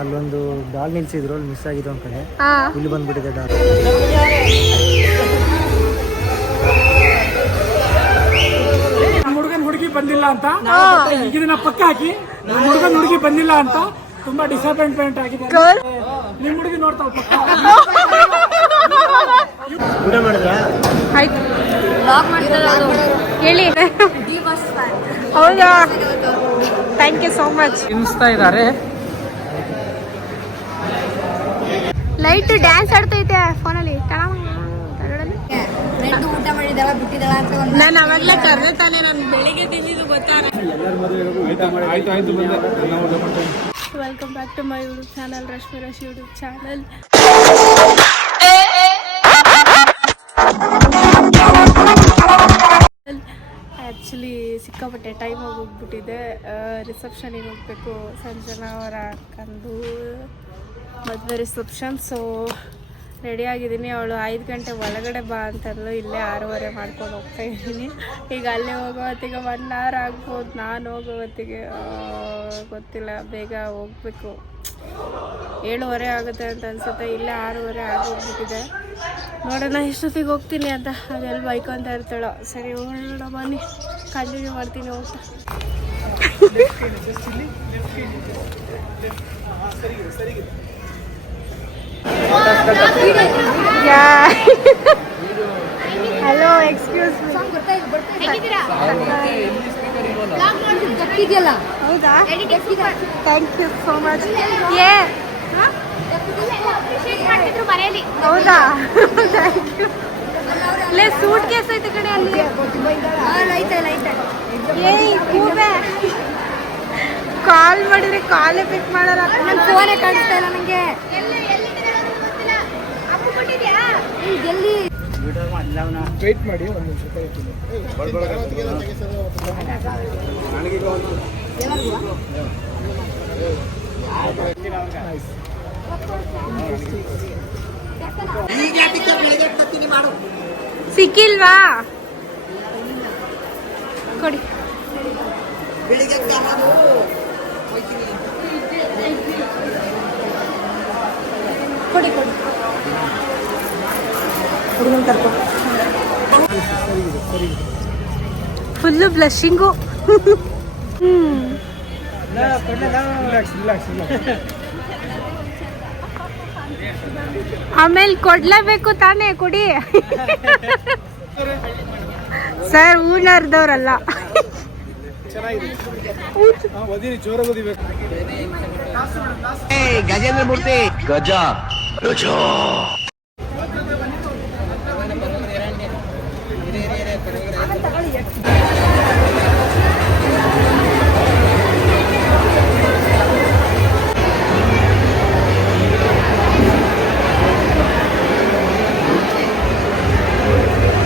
ಅಲ್ಲೊಂದು ಡಾಲ್ ನಿಲ್ಸಿದ್ರು, ಅಲ್ಲಿ ಮಿಸ್ ಆಗಿದ್ದು ಒಂದ್ ಕಡೆ. ಇಲ್ಲಿ ಬಂದ್ಬಿಟ್ಟಿದೆ ಡಾಲ್. ಹುಡುಗನ್ ಹುಡುಗಿ ಬಂದಿಲ್ಲ ಅಂತ ಇದನ್ನ ಪಕ್ಕ ಹಾಕಿ, ಹುಡುಗನ್ ಹುಡುಗಿ ಬಂದಿಲ್ಲ ಅಂತ ತುಂಬಾ ಡಿಸಪಾಯಿಂಟ್ಮೆಂಟ್ ಆಗಿದೆ. ನಿಮ್ ಹುಡುಗಿ ನೋಡ್ತಾವ ಪಕ್ಕ. ಊಟ ಮಾಡಿದ್ರ? ಆಯ್ತು ಹೇಳಿ. ಹೌದಾ, ಥ್ಯಾಂಕ್ ಯು ಸೋ ಮಚ್. ತಿನ್ನಿಸ್ತಾ ಇದ್ದಾರೆ. ಲೈಟ್ ಡ್ಯಾನ್ಸ್ ಆಡ್ತೈತೆ ಫೋನಲ್ಲಿ. ನಾನು ಅವಾಗಲೇ ಕರೆದೆ ತಾನೆ, ನಾನು ಬೆಳಿಗ್ಗೆ ತಿಂದಿದ್ದು ಗೊತ್ತಾ. Welcome back to my YouTube channel, Rashmi rush YouTube channel. Actually ಸಿಕ್ಕಾಪಟ್ಟೆ ಟೈಮ್ ಹೋಗ್ಬಿಟ್ಟಿದೆ. ರಿಸೆಪ್ಷನಿಗೆ ಹೋಗಬೇಕು. ಸಂಜನಾ ಅವರ ಅಕ್ಕಂದು ಮದುವೆ ರಿಸೆಪ್ಷನ್. ಸೊ ರೆಡಿಯಾಗಿದ್ದೀನಿ. ಅವಳು 5 ಗಂಟೆ ಒಳಗಡೆ ಬಾ ಅಂತಂದ್ಲು. ಇಲ್ಲೇ 6:15 ಮಾಡ್ಕೊಂಡು ಹೋಗ್ತಾ ಇದ್ದೀನಿ. ಈಗ ಅಲ್ಲೇ ಹೋಗೋ ಹೊತ್ತಿಗೆ 1 hour ಆಗ್ಬೋದು. ನಾನು ಹೋಗೋ ಹೊತ್ತಿಗೆ ಗೊತ್ತಿಲ್ಲ, ಬೇಗ ಹೋಗ್ಬೇಕು. 7:15 ಆಗುತ್ತೆ ಅಂತ ಅನ್ಸುತ್ತೆ. ಇಲ್ಲೇ 6:15 ಆಗೋಗ್ಬಿಟ್ಟಿದೆ. ನೋಡೋಣ ಎಷ್ಟೊತ್ತಿಗೆ ಹೋಗ್ತೀನಿ ಅಂತ. ಅದೆಲ್ಲ ಬೈಕೊಂತ ಇರ್ತಾಳೋ. ಸರಿ ಹೋಗೋಣ ಬನ್ನಿ, ಕಂಟಿನ್ಯೂ ಮಾಡ್ತೀನಿ ಹೋಗ್ತಾ. Hello, excuse me. ಹೌದಾ, ಥ್ಯಾಂಕ್ ಯು ಸೋ ಮಚ್. ಹೌದಾ, ಥ್ಯಾಂಕ್ ಯು. ಲೇ, ಸೂಟ್ ಕೇಸ್ ಐತೆ ಕಡೆ ಅಲ್ಲಿ. ಕೂಬೆ ಕಾಲ್ ಮಾಡಿದ್ರೆ ಕಾಲೇ ಪಿಕ್ ಮಾಡಲ್ಲ. ನನ್ನ ಫೋನೇ ಕಾಣಿಸ್ತಾ ಇಲ್ಲ ನನಗೆ. ವೇಟ್ ಮಾಡಿ, ಒಂದು ನಿಮಿಷ ಕಾಯ್ತೀನಿ. ಸಿಕ್ಕಿಲ್ವಾ? ಕೊಡಿ. ಕೊಡಿ ಕೊಡಿ. ಫುಲ್ಲು ಬ್ಲಶಿಂಗು. ಆಮೇಲೆ ಕೊಡ್ಲೇಬೇಕು ತಾನೇ, ಕೊಡಿ. ಸರ್ ಊನರ್ದವ್ರಲ್ಲ. ಗಜೇಂದ್ರ ಮೂರ್ತಿ ಗಜ ಗಜ.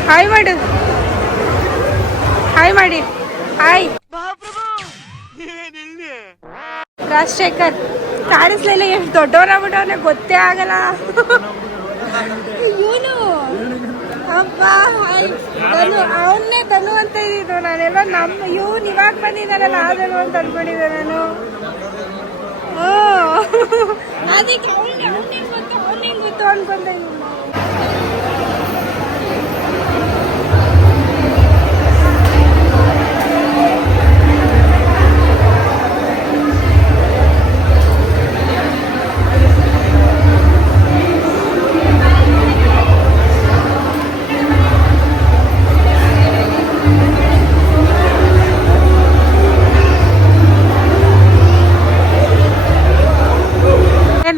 ಹಾಯ್ ಮಾಡು, ಹಾಯ್ ಮಾಡಿ. ಹಾಯ್ ರಾಜಶೇಖರ್. ಕಾಣಿಸ್ಲಿಲ್ಲ, ಎಷ್ಟು ದೊಡ್ಡವನಾಗ್ಬಿಟ್ಟವನೇ ಗೊತ್ತೇ ಆಗಲ್ಲ. ಇವನು ಅಪ್ಪ, ಅವನ್ನೇ ಧನು ಅಂತ ಇದ್ದು. ನಾನೆಲ್ಲ ಇವನು ಇವಾಗ ಬಂದಿದ್ದಾನಲ್ಲ, ಆದನು ಅಂತ ಅನ್ಕೊಂಡಿದ್ದೆ ನಾನು. ಅದಕ್ಕೆ ಅವನೇನು ಗೊತ್ತು ಅನ್ಕೊಂಡೆ.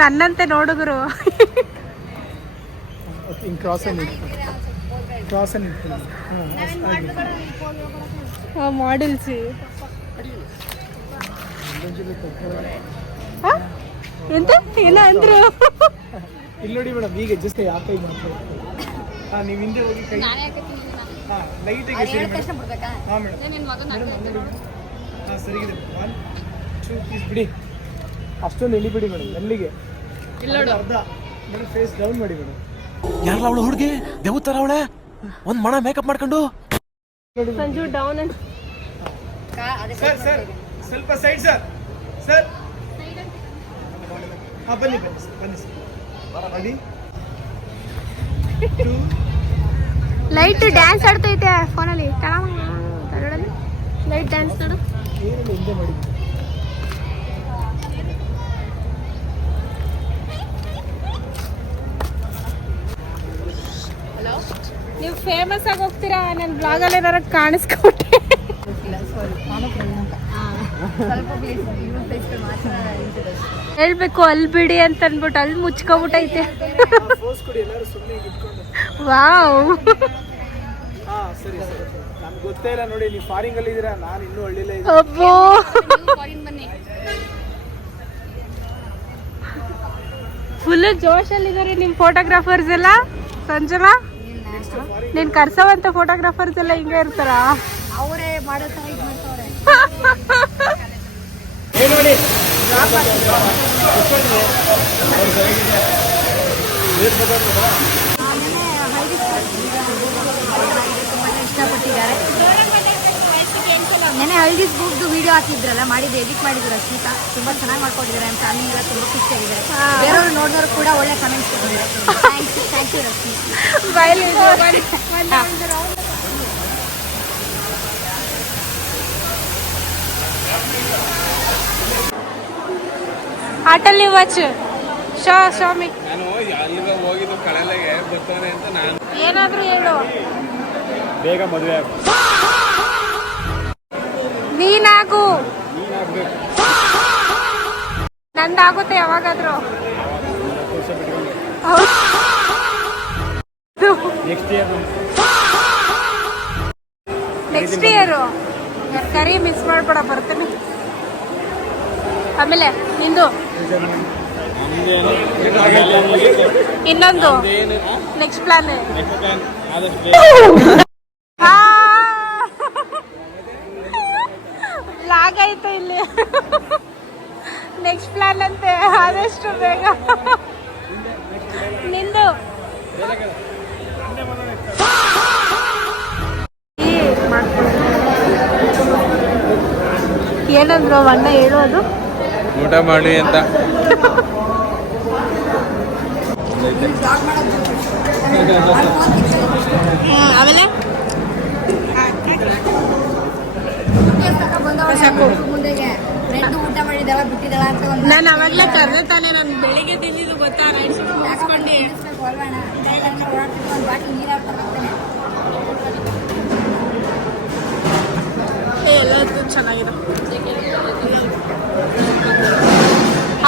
ನನ್ನಂತೆ ನೋಡುಗರು. ಮಾಡೆಲ್ಸ್ ಎಂತ ಏನ ಅಂದ್ರು. ಇಲ್ಲಿ ನೋಡಿ ಮೇಡಮ್, ಈಗ ಜಸ್ಟ್ ಯಾವ ಕೈ ಮಾಡ್ತಾರೆ. ನೀವು ಹಿಂದೆ ಹೋಗಿ ಕೈ ಲೈಟಿಗೆ ಸರಿ ಮೇಡಮ್. ಹಾಂ ಮೇಡಮ್, ಹಾಂ ಸರಿಗಿದೆ. 1 2 ಪ್ಲೀಸ್ ಬಿಡಿ. ಅಷ್ಟೊಂದು ಎಳಿಬಿಡಿ ಮೇಡಮ್, ಎಲ್ಲಿಗೆ ಅರ್ಧ ಮೇಡಮ್. ಫೇಸ್ ಡೌನ್ ಮಾಡಿ ಮೇಡಮ್. ಯಾರಲ್ಲ ಅವಳು ಹುಡುಗಿ ದೇವತರ ಅವಳೆ, ಒಂದ್ ಮಣ ಮೇಕಪ್ ಮಾಡ್ಕೊಂಡು. ಸಂಜು ಡೌನ್. ಸ್ವಲ್ಪ ಸೈಡ್ ಸರ್. ಸರ್ ಹಾಂ ಬನ್ನಿ ಬನ್ನಿ ಸರ್, ಬನ್ನಿ ಸರ್. ಬನ್ನಿ. ಲೈಟ್ ಡ್ಯಾನ್ಸ್ ಆಡ್ತೈತೆ ಫೋನಲ್ಲಿ. ಲೈಟ್ ಡ್ಯಾನ್ಸ್ ನೋಡು. ಏನಿಲ್ಲ, ಹಿಂದೆ ಮಾಡಿ. ನೀವು ಫೇಮಸ್ ಆಗಿ ಹೋಗ್ತೀರಾ, ನನ್ನ ಬ್ಲಾಗಲ್ಲಿ ಏನಾರು ಕಾಣಿಸ್ಕೊಟ್ಟೆ. ಹೇಳ್ಬೇಕು ಅಲ್ಲಿ ಬಿಡಿ ಅಂತ ಅಂದ್ಬಿಟ್ಟು ಅಲ್ಲಿ ಮುಚ್ಕೊಬಿಟ್ಟೈತೆ. ಫೋರ್ಸ್ ಕೊಡಿ ಎಲ್ಲರೂ ಸುಮ್ಮನೆ ಇಟ್ಕೊಂಡು. ವಾವ್, ಹಾಂ ಸರಿ ಸರಿ. ನಮ್ಗೆ ಗೊತ್ತೇ ಇಲ್ಲ ನೋಡಿ, ನೀವು ಫಾರಿಂಗಲ್ಲಿ ಇದ್ದೀರಾ, ನಾನು ಇನ್ನೂ ಹಳ್ಳಿಲೇ ಇದ್ದೀನಿ. ಅಬ್ಬೋ ಫುಲ್ ಜೋಶಲ್ಲಿದ್ದಾರೆ ನಿಮ್ಮ ಫೋಟೋಗ್ರಾಫರ್ಸ್ ಎಲ್ಲ. ಸಂಜನಾ, ನೀನ್ ಕರ್ಸವಂತ ಫೋಟೋಗ್ರಾಫರ್ಸ್ ಎಲ್ಲ ಹಿಂಗೆ ಇರ್ತಾರ. ಅವರೇ ಮಾಡೋ ತರ ಇದು ಮಾಡ್ತಾವ್ರೆ. ನೋಡಿ ಇಷ್ಟಪಟ್ಟಿದ್ದಾರೆ. ನೆನೆ ಹಳ್ದಿ ಬುಕ್ದು ವಿಡಿಯೋ ಹಾಕಿದ್ರಲ್ಲ, ಮಾಡಿದ್ದು ಎಡಿಟ್ ಮಾಡಿದ್ರು ರಶ್ಮಿತಾ, ತುಂಬಾ ಚೆನ್ನಾಗಿ ಮಾಡ್ಕೊಂಡಿದ್ದಾರೆ. ನಮ್ಮ ಫ್ಯಾಮಿಲಿ ಎಲ್ಲ ತುಂಬ ಖುಷಿಯಾಗಿದ್ದಾರೆ. ಬೇರೆಯವರು ನೋಡಿದವರು ಕೂಡ ಒಳ್ಳೆ ಕಮೆಂಟ್ಸ್ ಕೊಟ್ಟಿದ್ದಾರೆ. Thank you Rashmi. ಆಟಲ್ಲಿ ವಾಚ್ ಶಾಮಿ ನಾನು ಈಗ ಹೋಗಿದ್ದು ಕಳೆಲೆಗೆ ಬರ್ತಾನೆ ಅಂತ ನಾನು ಏನಾದ್ರೂ ಹೇಳು. ಬೇಗ ಮದುವೆ ನೀನಾಗು, ನಂದಾಗುತ್ತೆ ಯಾವಾಗಾದ್ರೂ. ನೆಕ್ಸ್ಟ್ ಇಯರು ಕರಿ ಮಿಸ್ ಮಾಡ್ಬೇಡ, ಬರ್ತೀನಿ. ಆಮೇಲೆ ನಿಂದು ಇನ್ನೊಂದು ನೆಕ್ಸ್ಟ್ ಪ್ಲಾನ್ ಲಾಗಾಯ್ತು ಇಲ್ಲಿ. ನೆಕ್ಸ್ಟ್ ಪ್ಲಾನ್ ಅಂತೆ, ಆದಷ್ಟು ಬೇಗ ನಿಂದು. ಏನಂದ್ರು ಅಣ್ಣ ಹೇಳೋದು? ಊಟ ಮಾಡಿ ಅಂತ. ಆಮೇಲೆ ಮುಂದೆಗೆ ಫ್ರೆಂಡ್ ಊಟ ಮಾಡಿದಾಳ ಬಿಟ್ಟಿದ್ದಾಳ ಅಂತ ಒಂದು ನಾನು ಅವಾಗಲೇ ಕರೆದೆ ತಾನೆ. ನಾನು ಬೆಳಿಗ್ಗೆ ತಿಂದಿದ್ದು ಗೊತ್ತಾ, ನೈಟ್ ಶಿಫ್ಟ್ ಮುಗಿಸ್ಕೊಂಡು ಓಡಾಡ್ತಿದ್ದು ಒಂದು ಬಾಟ್ಲಿ ನೀರು ಹಾಕ್ತಾನೆ. ಎಲ್ಲದೂ ಚೆನ್ನಾಗಿದೆ.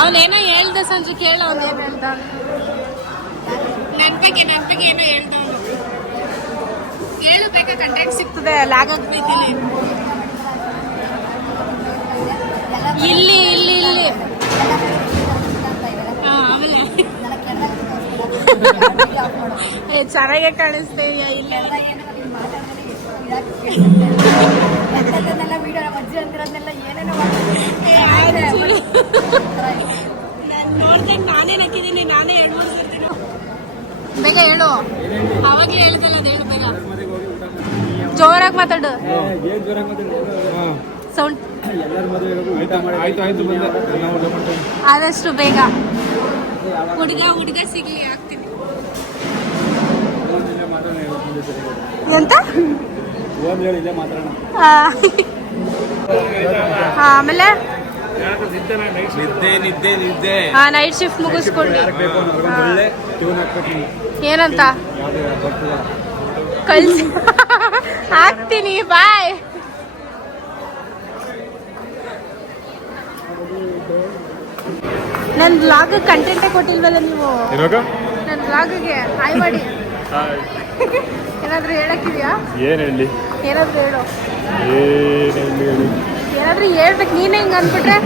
ಅವನೇನೋ ಹೇಳ್ದೆ ಸಂಜೆ, ಕೇಳ ಅವನೇನು ಹೇಳ್ದ. ನನ್ನ ಬಗ್ಗೆ ಏನೋ ಹೇಳ್ದ ಅವನು. ಹೇಳು, ಬೇಕಾ ಕಂಟ್ಯಾಕ್ಟ್ ಸಿಗ್ತದೆ. ಲ್ಯಾಗ್ ಆಗ್ತೈತಿಲ್ಲಿ. ಇಲ್ಲಿ ಇಲ್ಲಿ ಇಲ್ಲಿ ಆಮೇಲೆ ಚೆನ್ನಾಗೆ ಕಾಣಿಸ್ತೇ ಇಲ್ಲಿ. ವಿಡಿಯೋ ಅಜ್ಜಿ ಅಂದಿರೋದನ್ನೆಲ್ಲ ಏನೇನೋ ನೋಡ್ದೆ, ನಾನೇ ನಕ್ಕಿದ್ದೀನಿ. ನಾನೇ 2-3 ಸರ್ತಿ. ಬೇಗ ಹೇಳು, ಅವಾಗಲೇ ಹೇಳ್ದಲ್ಲ, ಅದು ಹೇಳು ಬೇಗ. ಜೋರಾಗಿ ಮಾತಾಡು, ಸೌಂಡ್. ಆದಷ್ಟು ಬೇಗ ಹುಡುಗ ಸಿಗ್ಲಿ, ಆಗ್ತೀನಿ. ಎಂತ ಆಮೇಲೆ ನಿದ್ದೆ ನೈಟ್ ಶಿಫ್ಟ್ ಮುಗಿಸ್ಕೊಂಡು ಏನಂತ ಕಳ್ಸಿ ಹಾಕ್ತೀನಿ. ಬಾಯ್. ನನ್ನ ಬ್ಲಾಗ್ ಕಂಟೆಂಟೇ ಕೊಟ್ಟಿಲ್ವಲ್ಲ ನೀವು. ನನ್ನ ಬ್ಲಾಗ್ಗೆ ಹಾಯ್ ಮಾಡಿ. ಏನಾದ್ರೂ ಹೇಳಕ್ಕಿದ್ಯಾ? ಏನ್ ಹೇಳಿ? ಏನಾದ್ರೂ ಹೇಳು. ಏನಾದ್ರೂ ಹೇಳ್ಬೇಕು. ನೀನೇ ಹಿಂಗ ಅಂದ್ಬಿಟ್ರೆ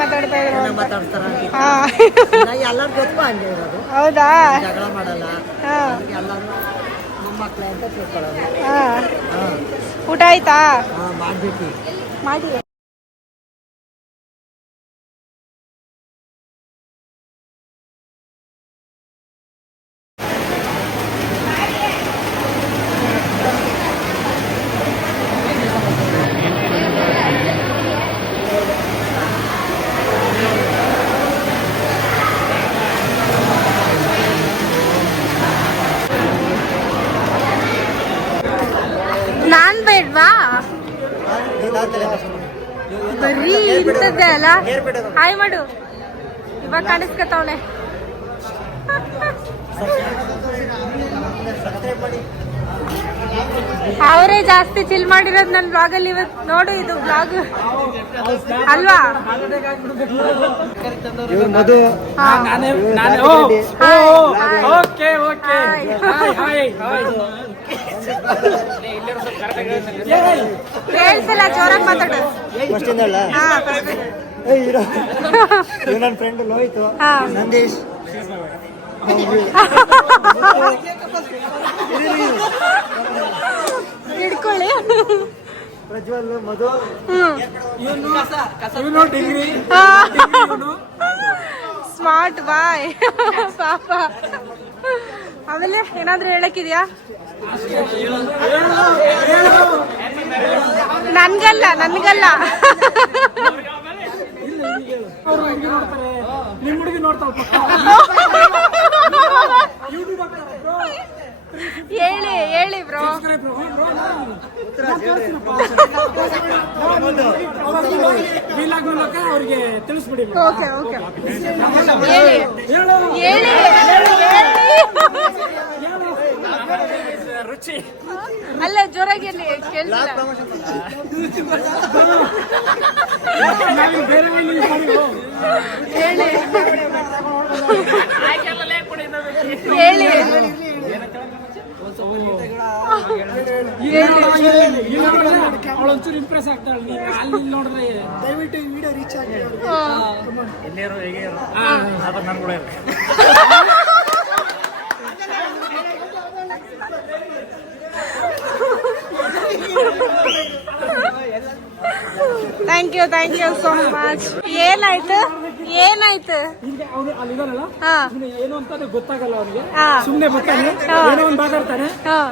ಮಾತಾಡ್ತಾ ಇದ್ರು. ಎಲ್ಲರೂ ಗೊತ್ತು ಹಂಗೆ ಇರೋದು. ಹೌದಾ? ಜಗಳ ಮಾಡಲ್ಲ. ಎಲ್ಲರೂ ನಮ್ಮ ಮಕ್ಕಳೇ ಅಂತ ತಿಳ್ಕೊಳ್ಳೋದು. ಊಟ ಆಯ್ತಾ? ಮಾಡ್ಬೇಕು ಮಾಡಿ. ನಾನ್ ಬೇಡ್ವಾ ಬರೀ ಇಂಥದ್ದೇ ಅಲ್ಲ. ಹಾಯ್ ಮಾಡು, ಇವಾಗ ಕಾಣಿಸ್ಕೊತಾವನೆ. ಅವರೇ ಜಾಸ್ತಿ ಚಿಲ್ ಮಾಡಿರೋದು ನನ್ನ ಬ್ಲಾಗಲ್ಲಿ ಇವತ್ತು. ನೋಡು, ಇದು ಬ್ಲಾಗ್ ಅಲ್ವಾ? ಇವ್ರು ಮಧು, ಕೇಳ್ಸಲ್ಲ, ಜೋರಾಗಿ ಮಾತಾಡು. ಫಸ್ಟ್ ಇಂದಲ್ಲ ಇವ್ ನನ್ನ ಫ್ರೆಂಡ್ ಲೋಹಿತ್, ನಂದೀಶ್, ಹಿಡ್ಕೊಳ್ಳಿ. ಪ್ರಜ್ವಲ್, ಮಧು, ಸ್ಮಾರ್ಟ್ ಬಾಯ್ ಪಾಪ. ಆಮೇಲೆ ಏನಾದ್ರೂ ಹೇಳಕ್ಕಿದ್ಯಾ? ನನ್ಗಲ್ಲ ನಿಮ್ಮ ಹುಡುಗಿ ನೋಡ್ತಾವ. ಹೇಳಿ ಬ್ರೋ. ಅವ್ರಿಗೆ ತಿಳಿಸ್ಬಿಡಿ. ಓಕೆ ಹೇಳಿ. ರುಚಿ ಅಲ್ಲ, ಜೋರಾಗಿ ಕೇಳಿಲ್ಲ. ಹೇಳಿ ಅವಳೊಂಚೂರು ಇಂಪ್ರೆಸ್ ಆಗ್ತಾಳೆ. ನೀವು ಅಲ್ಲಿ ನೋಡಿದ್ರೆ ದಯವಿಟ್ಟು ಈ ವಿಡಿಯೋ ರೀಚ್ ಆಗಿ ಎಲ್ಲೇರು ಹೇಗೆ ನಾನು ಕೂಡ ಥ್ಯಾಂಕ್ ಯು ಸೋ ಮಚ್. ಏನಾಯ್ತು? ಈಗ ಅವ್ನು ಅಲ್ಲಿದಾನಲ್ಲ, ಏನು ಅಂತ ಗೊತ್ತಾಗಲ್ಲ ಅವನಿಗೆ. ಸುಮ್ನೆ ಬರ್ತಾನೆ, ಏನೋ ಒಂದು ಮಾತಾಡ್ತಾನೆ.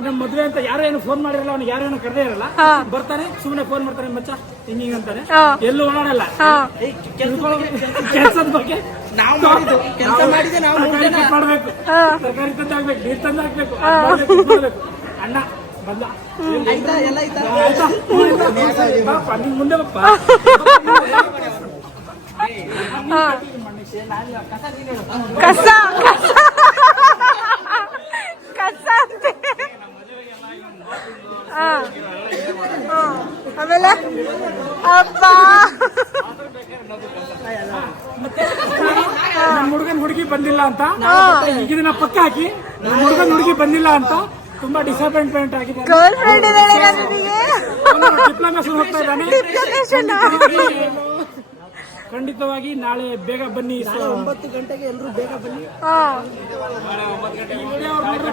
ನಮ್ಮ ಮದ್ವೆ ಅಂತ ಯಾರೋ ಏನು ಫೋನ್ ಮಾಡಿರಲ್ಲ, ಅವ್ನಿಗೆ ಯಾರೋ ಏನೋ ಕರೆದೇ ಇರಲ್ಲ. ಬರ್ತಾನೆ, ಸುಮ್ನೆ ಫೋನ್ ಮಾಡ್ತಾನೆ, ಮಚ್ಚ ಹಿಂಗಿಂಗ್ ಅಂತಾನೆ. ಎಲ್ಲೂ ಓಡಾಡಲ್ಲ. ಕೆಲಸದ ಬಗ್ಗೆ ನಾವು ಮಾಡಿದ್ದೆ ನಾವು ಮಾಡ್ಬೇಕು, ತರಕಾರಿ ತಂದು ಹಾಕ್ಬೇಕು, ನೀರ್ ತಂದು ಹಾಕ್ಬೇಕು, ಅಣ್ಣ ಬಂದ ನಿಮ್ ಮುಂದೆ ಬಪ್ಪ. ಕಸ ಅಂತೆ. ಆಮೇಲೆ ಅಪ್ಪ ನಮ್ಮ ಹುಡುಗನ್ ಹುಡುಗಿ ಬಂದಿಲ್ಲ ಅಂತ ಇದನ್ನ ಪಕ್ಕ ಹಾಕಿ, ನಮ್ಮ ಹುಡುಗನ್ ಹುಡುಗಿ ಬಂದಿಲ್ಲ ಅಂತ ತುಂಬಾ ಡಿಸಪಾಯಿಂಟ್ಮೆಂಟ್ ಆಗಿದೆ. ಗರ್ಲ್ ಫ್ರೆಂಡ್ ಇದ್ದಾಳೆ ನನಗೆ. ಡಿಪ್ಲೊಮಾ ಹೋಗ್ತಾ ಇದ್ದಾನೆ. ಖಂಡಿತವಾಗಿ ನಾಳೆ ಬೇಗ ಬನ್ನಿ, 9 ಗಂಟೆಗೆ ಎಲ್ಲರೂ ಬೇಗ ಬನ್ನಿ.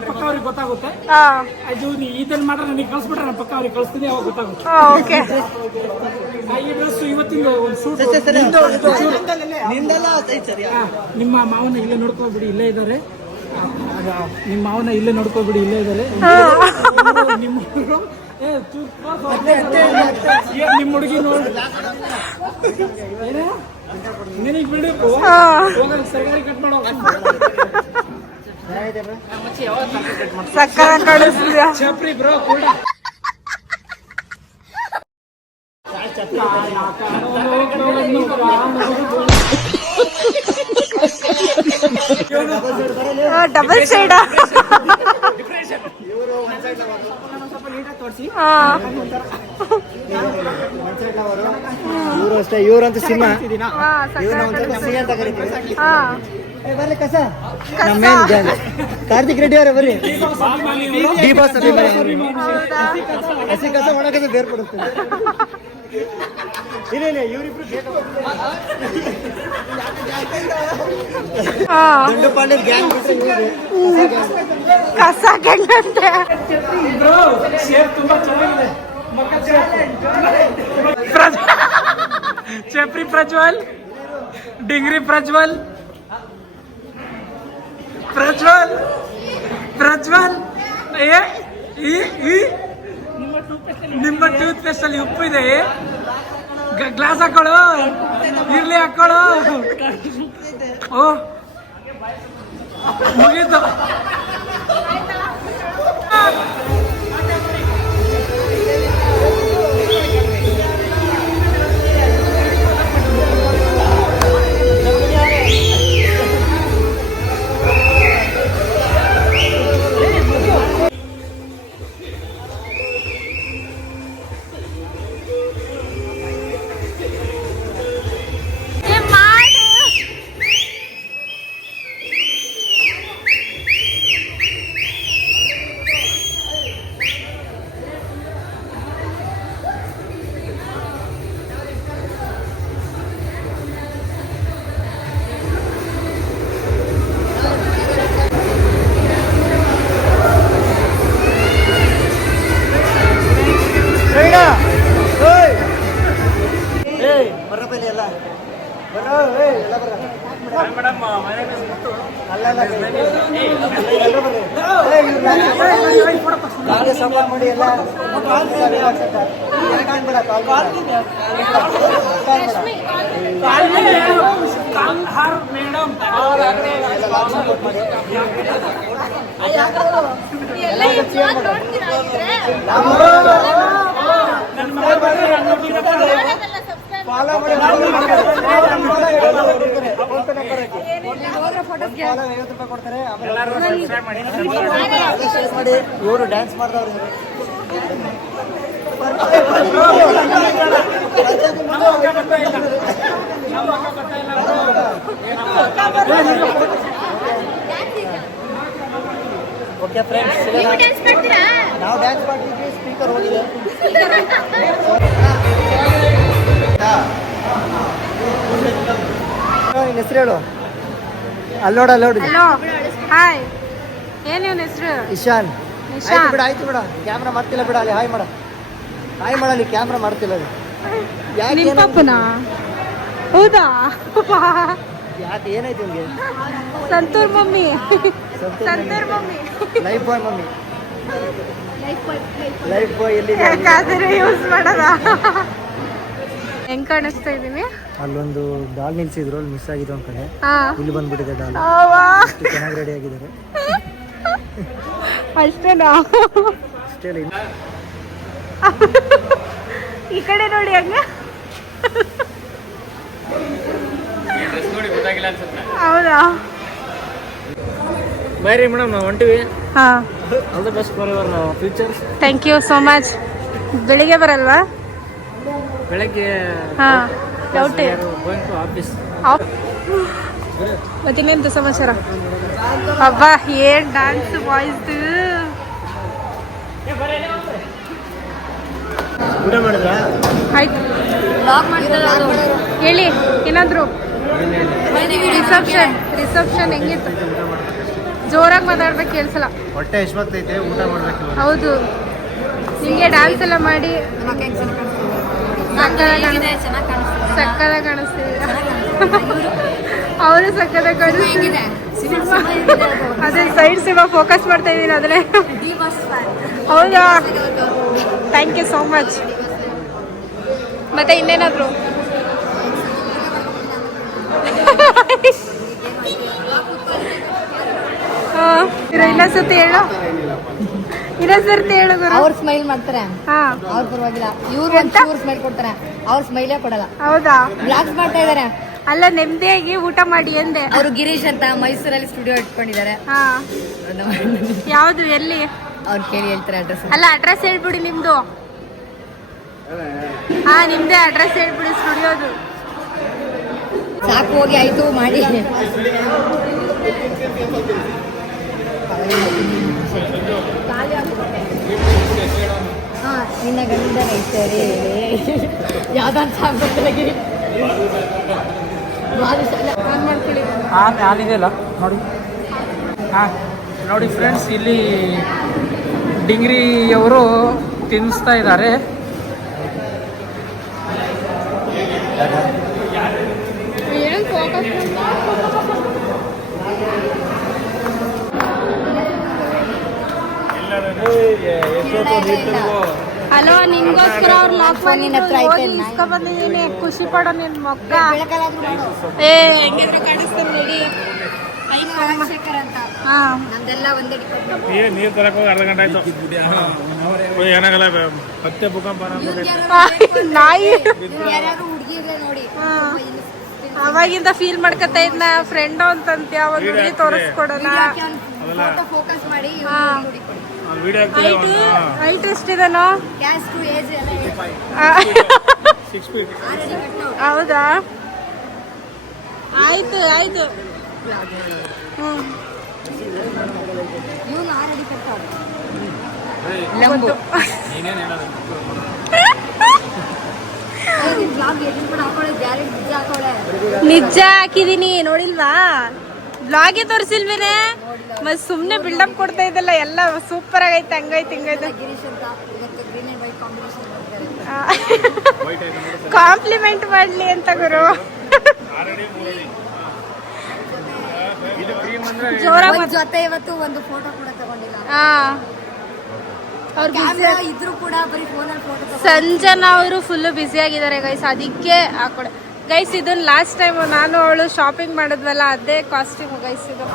ಪಕ್ಕ ಅವ್ರಿಗೆ ಗೊತ್ತಾಗುತ್ತೆ. ಅದು ಇದನ್ನ ಮಾಡ್ರೆ ನನಗೆ ಕಳ್ಸ್ಬಿಟ್ರೆ ನಾನು ಪಕ್ಕ ಅವ್ರಿಗೆ ಕಳಿಸ್ತೀನಿ, ಅವಾಗ ಗೊತ್ತಾಗುತ್ತೆ. ಈ ಡ್ರೆಸ್ ಇವತ್ತಿಂದ ಒಂದು ಶೂಟ್. ನಿಮ್ಮ ಮಾವನ ಇಲ್ಲೇ ನೋಡ್ಕೊಬಿಡಿ, ಇಲ್ಲೇ ಇದ್ದಾರೆ. ನಿಮ್ಮ ಮಾವನ ಇಲ್ಲೇ ನೋಡ್ಕೊಬಿಡಿ, ಇಲ್ಲೇ ಇದ್ದಾರೆ. ನಿಮ್ಮ ಹುಡುಗಿ ನೋಡಿ ನಿನಗೆ ಬಿಡಬೇಕು, ಸರ್ಕಾರಿ ಕಟ್ ಮಾಡೋ ಸಕ್ಕರ ಕಳಿಸ್ತೀಯ. ಚಪ್ರಿ ಬ್ರೋ ಕೂಡ ಡಬಲ್ ಶೇಡ್. ಇವರು ಅಷ್ಟೇ, ಇವರಂತೂ ಸಿಂಹ. ಅಂತ ಕರಿತೀವಿ. ಕಾರ್ತಿಕ್ ರೆಡ್ಡಿ ಅವರೇ ಬರ್ರಿ. ಹಸಿ ಕಸ ಒಣಕಸ ಬೇರ್ಪಡುತ್ತೆ. ಇಲ್ಲ ಇವರಿಬ್ರು ದಂಡು ಪಾಂಡೆ ಗ್ಯಾಂಗ್ ಕಸ ಕೆಂಡಂತೆ. ತುಂಬಾ ಚೆನ್ನಾಗಿದೆ. ಚಪ್ರಿ ಪ್ರಜ್ವಲ್, ಡಿಂಗ್ರಿ ಪ್ರಜ್ವಲ್, ನಿಮ್ಮ ಟೂತ್ ಪೇಸ್ಟ್ ಅಲ್ಲಿ ಉಪ್ಪು ಇದೆ, ಗ್ಲಾಸ್ ಹಾಕೊಳ್ಳು, ಇರ್ಲಿ ಹಾಕೊಳ್ಳು. ಓ ಮುಗೀತು. ಇವರು ಡ್ಯಾನ್ಸ್ ಮಾಡ್ದವ್ರು. ಓಕೆ ಫ್ರೆಂಡ್ಸ್, ನಾವು ಡ್ಯಾನ್ಸ್ ಮಾಡ್ತಿದ್ವಿ, ಸ್ಪೀಕರ್ ಹೋಗಿದೆ. ನಿನ್ನ ಹೆಸರು ಹೇಳು. ಅಲ್ಲೋಡ ಅಲ್ಲೋಡಿ. Hello, hi. ಏನು ಇವನ ಹೆಸರು? ಇಶಾನ್. ಆಯ್ತು ಬಿಡ, ಕ್ಯಾಮ್ರಾ ಮಾಡ್ತಿಲ್ಲ ಬಿಡ. ಅಲ್ಲಿ ಹಾಯ್ ಮಾಡ, ಹಾಯ್ ಮಾಡಲಿ. ಕ್ಯಾಮ್ರಾ ಮಾಡ್ತಿಲ್ಲ ಅದು. ನಿಮ್ಮ ಪಾಪನಾ? ಹೌದಾ? ಯಾಕೆ ಏನಾಯ್ತು ನಿಮಗೆ? Santoor mummy, Santoor mummy, Lifebuoy mummy, Lifebuoy ಎಲ್ಲಿ ಯಾಕಾದ್ರೆ ಯೂಸ್ ಮಾಡದ. ಹೆಂಗ್ ಕಾಣಿಸ್ತಾ ಇದೀನಿ? ಅಲ್ಲೊಂದು ಡಾಲ್ ನಿಲ್ಸಿದ್ರು, ಅಲ್ಲಿ ಮಿಸ್ ಆಗಿದ್ದು ಒಂದ್ ಕಡೆ. ಇಲ್ಲಿ ಬಂದ್ಬಿಟ್ಟಿದೆ ಡಾಲ್. ಚೆನ್ನಾಗಿ ರೆಡಿ ಆಗಿದ್ದಾರೆ. ಅಷ್ಟೇನಾ? ಅಷ್ಟೇ. ಈ ಕಡೆ ನೋಡಿ ಹಂಗೆ. ಹೌದಾ? ಬೈರಿ ಮೇಡಮ್, ನಾವು ಹೊಂಟಿವಿ. ಹಾಂ, all the best for your futures. Thank you so much. ಬೆಳಿಗ್ಗೆ ಬರಲ್ವಾ? ಬೆಳಗ್ಗೆ ಹಾಂ, ಡೌಟ್. ಆಫೀಸ್. ಮತ್ತಿನ್ನೆಂತ ಸಮಾಚಾರ? ಅಬ್ಬ, ಏನ್ ಡ್ಯಾನ್ಸ್ ಬಾಯ್ಸ್ದು. ಊಟ ಮಾಡಿದ್ರಾ? ಆಯ್ತು. ಹೇಳಿ ಏನಾದ್ರು. ರಿಸೆಪ್ಷನ್ ಹೆಂಗಿತ್ತು? ಜೋರಾಗಿ ಮಾತಾಡ್ಬೇಕು, ಕೇಳಿಸಲ್ಲ. ಹೊಟ್ಟೆ ಎಷ್ಟೊತ್ತೈತೆ, ಊಟ ಮಾಡ್ಬೇಕು. ಹೌದು, ನಿಮಗೆ ಡ್ಯಾನ್ಸ್ ಎಲ್ಲ ಮಾಡಿ ಸಕ್ಕದಾಗ ಕಾಣಿಸ್ತೀವಿ. ಅವರು ಸಕ್ಕದಾಗ ಕಾಣಿಸ್ತೀವಿ. ಅದೇ ಸೈಡ್ ಸಿನಿಮಾ ಫೋಕಸ್ ಮಾಡ್ತಾ ಇದ್ದೀನಿ ಅದನ್ನೇ. ಹೌದಾ? Thank you so much. ಮತ್ತೆ ಇನ್ನೇನಾದ್ರು? ಇನ್ನೊಂದ್ ಸರ್ತಿ ಹೇಳು, ಇನ್ನೊಂದ್ ಸರ್ತಿ ಹೇಳು. ಅವ್ರು ಸ್ಮೈಲ್ ಮಾಡ್ತಾರೆ, ಹಾ, ಅವ್ರು ಪರವಾಗಿಲ್ಲ. ಇವ್ರು ಸ್ಮೈಲ್ ಕೊಡ್ತಾರೆ, ಅವ್ರು ಸ್ಮೈಲೇ ಕೊಡಲ್ಲ. ಹೌದಾ? ಬ್ಲಾಗ್ಸ್ ಮಾಡ್ತಾ ಇದಾರೆ. ಅಲ್ಲ, ನೆಮ್ಮದಿಯಾಗಿ ಊಟ ಮಾಡಿ ಎಂದೆ. ಅವರು ಗಿರೀಶ್ ಅಂತ ಮೈಸೂರಲ್ಲಿ ಸ್ಟುಡಿಯೋ ಇಟ್ಕೊಂಡಿದ್ದಾರೆ. ಹಾ, ಯಾವ್ದು, ಎಲ್ಲಿ? ಅವ್ರು ಕೇಳಿ ಹೇಳ್ತಾರೆ ಅಡ್ರೆಸ್. ಅಲ್ಲ, ಅಡ್ರೆಸ್ ಹೇಳ್ಬಿಡಿ ನಿಮ್ದು. ಹಾ, ನಿಮ್ದೇ ಅಡ್ರೆಸ್ ಹೇಳ್ಬಿಡಿ ಸ್ಟುಡಿಯೋದು. ಸಾಕು, ಹೋಗಿ ಆಯ್ತು ಮಾಡಿ. ಹಾ, ನಿನ್ನ ಗಂಡ ಐತಾರೆ ಯಾವ್ದಂತ ಗಿರಿ ಹಾಲಿದೆಯಲ್ಲ ನೋಡಿ. ಹಾಂ ನೋಡಿ ಫ್ರೆಂಡ್ಸ್, ಇಲ್ಲಿ ಡಿಂಗ್ರಿಯವರು ತಿನ್ನಿಸ್ತಾ ಇದ್ದಾರೆ. ಅಲೋ ನಿನ್ಗೋಸ್ಕರ ಅವ್ರು ಲಾಕ್ ಮಾಡಿ ನಿನ್ನ ಹತ್ರ ಐತೆ ಅಲ್ಲ. ಇಸ್ಕೊಂಡ್ ಬಂದಿದ್ದೀನಿ. ಖುಷಿ ಪಡೋ ನಿನ್ ಮಕ್ಕ. ಬೆಳಕಲ್ಲಾದ್ರೂ ಮಾಡು. ಏ ಹೆಂಗಿದ್ರೆ ಕಾಣಿಸ್ತಾನೆ ನೋಡಿ. ರಾಜಶೇಖರ್ ಅಂತ ಹಾ ನಮ್ದೆಲ್ಲ ಒಂದೇ ಡಿಪಾರ್ಟ್ಮೆಂಟ್. ನೀರು ತರಕ್ ಹೋಗಿ ಅರ್ಧ ಗಂಟೆ ಆಯ್ತು. ಏನಾಗಲ್ಲ ಮತ್ತೆ ಭೂಕಂಪ ನಾಯಿ ಯಾರು ಹುಡುಗಿ ಇದ್ರೆ ನೋಡಿ. ಅವಾಗಿಂದ ಫೀಲ್ ಮಾಡ್ಕೊತಾ ಇದ್ನ ಫ್ರೆಂಡ್ ಅಂತಂತ್ಯ ಒಂದ್ ಹುಡುಗಿ ತೋರಿಸ್ಕೊಡೋಣ. ಫೋಟೋ ಫೋಕಸ್ ಮಾಡಿ ವಿಡಿಯೋ ಹೈಟ್ ಎಷ್ಟಿದನೋ? ಕ್ಯಾಶ್ ಟು ಏಜ್ ಎಲ್ಲ ಹೇಳಿ. 6 feet. ಆಲ್ರೆಡಿ ಕಟ್ ನಾವು. ಹೌದಾ ಆಯ್ತು ಆಯ್ತು. ಇವನು ಆಲ್ರೆಡಿ ಕಟ್ ಆದ. ಬ್ಲಾಗ್ ಎಡಿಟ್ ಹಾಕೊಳ್ಳೆ ಗ್ಯಾರೆಂಟಿ ನಿಜ ಹಾಕೊಳ್ಳೆ. ನಿಜ ಹಾಕಿದೀನಿ ನೋಡಿಲ್ವಾ? ಬ್ಲಾಗೆ ತೋರಿಸಿಲ್ವೇನೆ ಮತ್ ಸುಮ್ನೆ ಬಿಲ್ಡಪ್ ಕೊಡ್ತಾ ಇದ್ದಲ್ಲ. ಎಲ್ಲ ಸೂಪರ್ ಆಗೈತೆ ಹಂಗೈತೆ ಹಿಂಗೈತೆ. ಗಿರೀಶ್ ಅಂತ ಇವತ್ತು ಗ್ರೀನ್ ಅಂಡ್ ವೈಟ್ ಕಾಂಬಿನೇಷನ್ ಮಾಡ್ತಾರೆ. ಕಾಂಪ್ಲಿಮೆಂಟ್ ಮಾಡ್ಲಿ ಅಂತ ಗುರು. ಜೋರಾಗಿ ಒಂದ್ ಜೊತೆ ಇವತ್ತು ಒಂದು ಫೋಟೋ ಕೂಡ ತಗೊಂಡಿಲ್ಲ. ಅವ್ರು ಕ್ಯಾಮ್ರಾ ಇದ್ರು ಕೂಡ ಬರೀ ಫೋನಲ್ಲಿ ಫೋಟೋ ತಗೊಂಡು. ಸಂಜನಾ ಅವರು ಫುಲ್ ಬ್ಯುಸಿ ಆಗಿದ್ದಾರೆ ಗೈಸ್, ಅದಕ್ಕೆ ಹಾಕೊಡೆ ಗೈಸ್. ಇದನ್ನ ಲಾಸ್ಟ್ ಟೈಮ್ ನಾನು ಅವಳು ಶಾಪಿಂಗ್ ಮಾಡಿದ್ವಲ್ಲ ಅದೇ ಕಾಸ್ಟ್ಯೂಮ್ ಗೈಸ್. ಇದು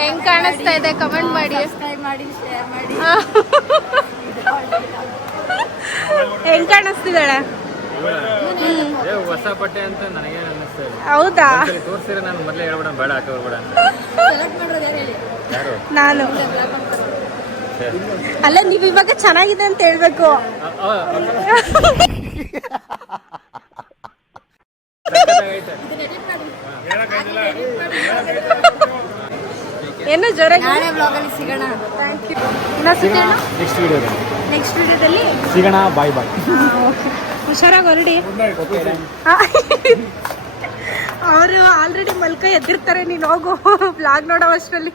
ಹೆಂಗ್ ಕಾಣಿಸ್ತಾ ಇದೆ ಕಮೆಂಟ್ ಮಾಡಿ. ಸಬ್ಸ್ಕ್ರೈಬ್ ಮಾಡಿ, ಶೇರ್ ಮಾಡಿ. ಹೆಂಗ್ ಕಾಣಿಸ್ತಿದ್ದಾಳೆ? ಹೊಸ ಬಟ್ಟೆ ಅಂತ ನನಗೇನು ಅನ್ನಿಸ್ತಾ ಇದೆ. ಹೌದಾ? ತೋರಿಸಿದ್ರೆ ನಾನು ಮೊದಲೇ ಹೇಳ್ಬಿಡ ಬೇಡ ಹಾಕೋರ್ಬೇಡ ಅಂತ. ಸೆಲೆಕ್ಟ್ ಮಾಡೋದು ಯಾರು ಹೇಳಿ? ಯಾರು? ನಾನು ಅಲ್ಲ, ನೀವ್ ಇವಾಗ ಚೆನ್ನಾಗಿದೆ ಅಂತ ಹೇಳ್ಬೇಕು. ಏನು ಜೋರಾಗಿ ನಾಳೆ ವ್ಲಾಗಲ್ಲಿ ಸಿಗೋಣ. Thank you. ಇನ್ನೊಂದ್ಸತಿ ನೆಕ್ಸ್ಟ್ ವಿಡಿಯೋದಲ್ಲಿ ಸಿಗೋಣ. ಬಾಯ್ ಬಾಯ್. ಹುಷಾರಾಗಿ ಹೊರಡಿ. ಅವರು ಆಲ್ರೆಡಿ ಮಲ್ಕ ಎದ್ದಿರ್ತಾರೆ, ನೀನು ಹೋಗು ಬ್ಲಾಗ್ ನೋಡೋ ಅಷ್ಟರಲ್ಲಿ.